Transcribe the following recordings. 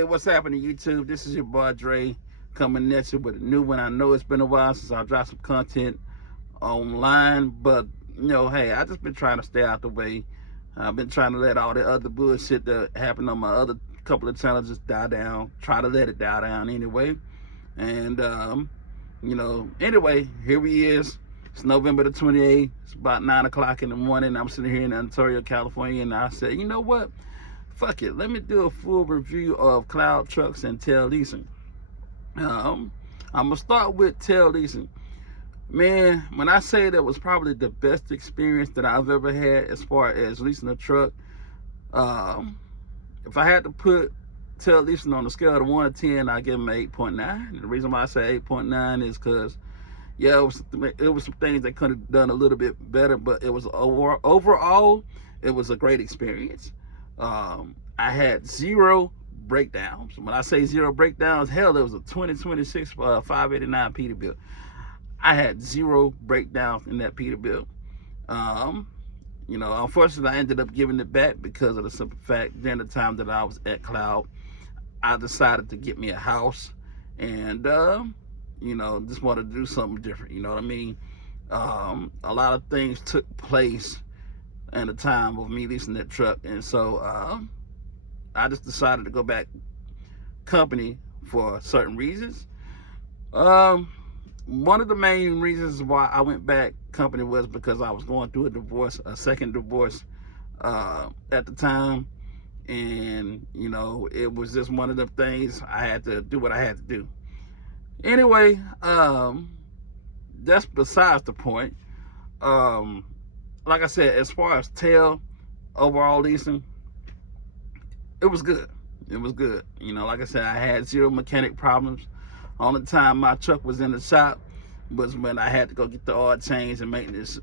Hey, what's happening, YouTube? This is your boy Dre coming at you with a new one. I know it's been a while since I dropped some content online, but hey, I just been trying to stay out the way. I've been trying to let all the other bullshit that happened on my other couple of channels just die down. Try to let it die down anyway. And anyway, here he is. It's November the 28th. It's about 9 o'clock in the morning. I'm sitting here in Ontario, California, and I said, you know what? Fuck it, let me do a full review of Cloud Trucks and Tail Leasing. I'm gonna start with Tail Leasing. Man, when I say that was probably the best experience that I've ever had as far as leasing a truck, if I had to put Tail Leasing on a scale of 1 to 10, I give them an 8.9. And the reason why I say 8.9 is because it was some things they could have done a little bit better, but it was overall it was a great experience. I had 0 breakdowns. When I say 0 breakdowns, hell, there was a 2026 589 Peterbilt. I had 0 breakdowns in that Peterbilt. Unfortunately, I ended up giving it back because of the simple fact during the time that I was at Cloud, I decided to get me a house and just wanted to do something different. You know what I mean? A lot of things took place in the time of me leasing that truck, and so I just decided to go back company for certain reasons. One of the main reasons why I went back company was because I was going through a divorce, a second divorce at the time, and it was just one of the things I had to do what I had to do. Anyway, that's besides the point. Like I said, as far as Tail overall leasing, it was good. It was good. Like I said, I had 0 mechanic problems. Only time my truck was in the shop was when I had to go get the oil change and maintenance,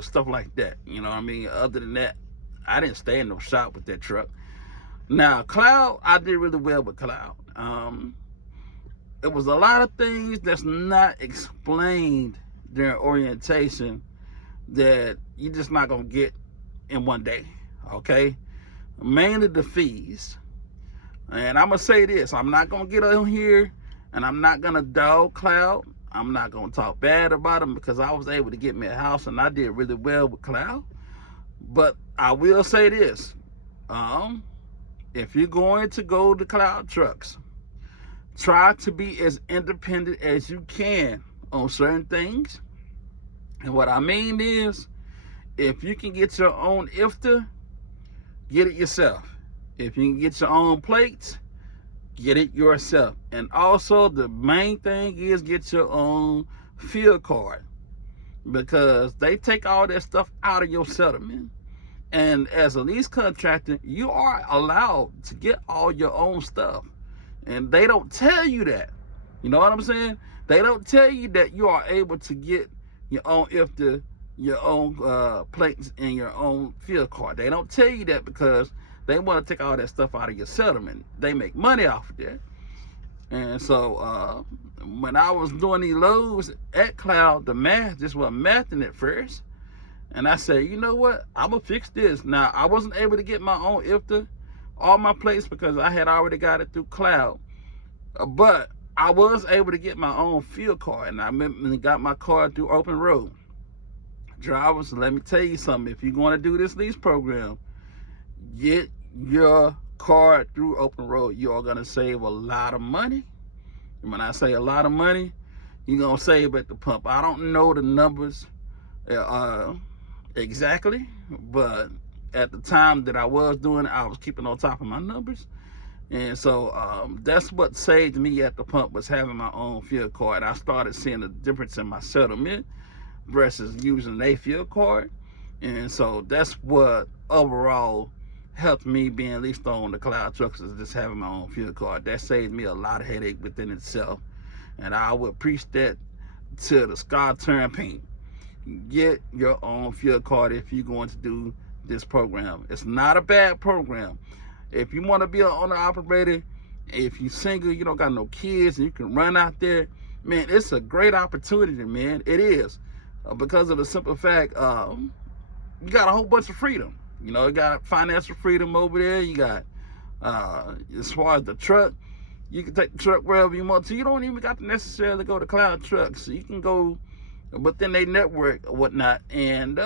stuff like that. You know what I mean? Other than that, I didn't stay in no shop with that truck. Now, Cloud, I did really well with Cloud. It was a lot of things that's not explained during orientation that you're just not gonna get in one day, okay? Mainly the fees. And I'm gonna say this, I'm not gonna get on here and I'm not gonna dog Cloud. I'm not gonna talk bad about them because I was able to get me a house and I did really well with Cloud. But I will say this, if you're going to go to Cloud Trucks, try to be as independent as you can on certain things. And what I mean is, if you can get your own IFTA, get it yourself. If you can get your own plates, get it yourself. And also, the main thing is get your own field card, because they take all that stuff out of your settlement. And as a lease contractor, you are allowed to get all your own stuff. And they don't tell you that. You know what I'm saying? They don't tell you that you are able to get your own IFTA, your own plates, and your own field card. They don't tell you that because they want to take all that stuff out of your settlement. They make money off of that. And so when I was doing these loads at Cloud, the math just wasn't mathing at first. And I said, you know what? I'm going to fix this. Now, I wasn't able to get my own IFTA, all my plates, because I had already got it through Cloud. But I was able to get my own field card, and I got my card through Open Road. Drivers, let me tell you something. If you're going to do this lease program, get your card through Open Road. You are going to save a lot of money. And when I say a lot of money, you're going to save at the pump. I don't know the numbers exactly, but at the time that I was doing it, I was keeping on top of my numbers. And so that's what saved me at the pump, was having my own field card. I started seeing the difference in my settlement versus using a field card. And so that's what overall helped me being leased on the Cloud Trucks, is just having my own field card. That saved me a lot of headache within itself. And I would preach that to the sky turn pink. Get your own field card if you're going to do this program. It's not a bad program. If you want to be an owner-operator, if you're single, you don't got no kids, and you can run out there, man, it's a great opportunity, man. It is. Because of the simple fact, you got a whole bunch of freedom. You got financial freedom over there. You got As far as the truck, you can take the truck wherever you want to. You don't even got to necessarily go to Cloud Trucks. You can go within their network or whatnot, and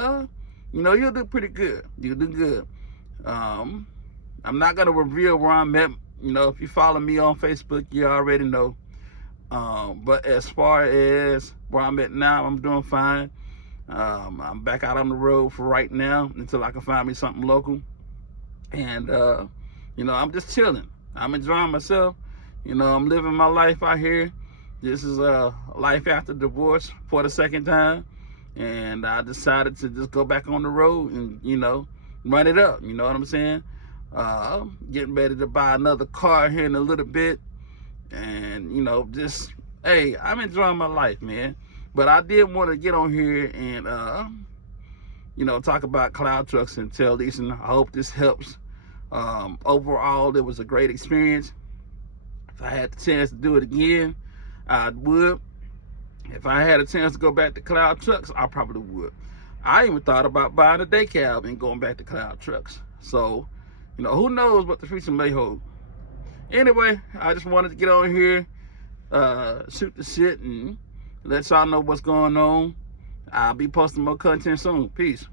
you'll do pretty good. You'll do good. I'm not gonna reveal where I'm at. If you follow me on Facebook, you already know. But as far as where I'm at now, I'm doing fine. I'm back out on the road for right now until I can find me something local. And I'm just chilling. I'm enjoying myself. I'm living my life out here. This is a life after divorce for the second time, and I decided to just go back on the road and run it up. You know what I'm saying? Getting ready to buy another car here in a little bit, and just hey, I'm enjoying my life, man. But I did want to get on here and talk about Cloud Trucks and tell leasing. I hope this helps. Overall, it was a great experience. If I had the chance to do it again, I would. If I had a chance to go back to Cloud Trucks, I probably would. I even thought about buying a day cab and going back to Cloud Trucks. So, who knows what the future may hold. Anyway, I just wanted to get on here, shoot the shit, and let y'all know what's going on. I'll be posting more content soon. Peace.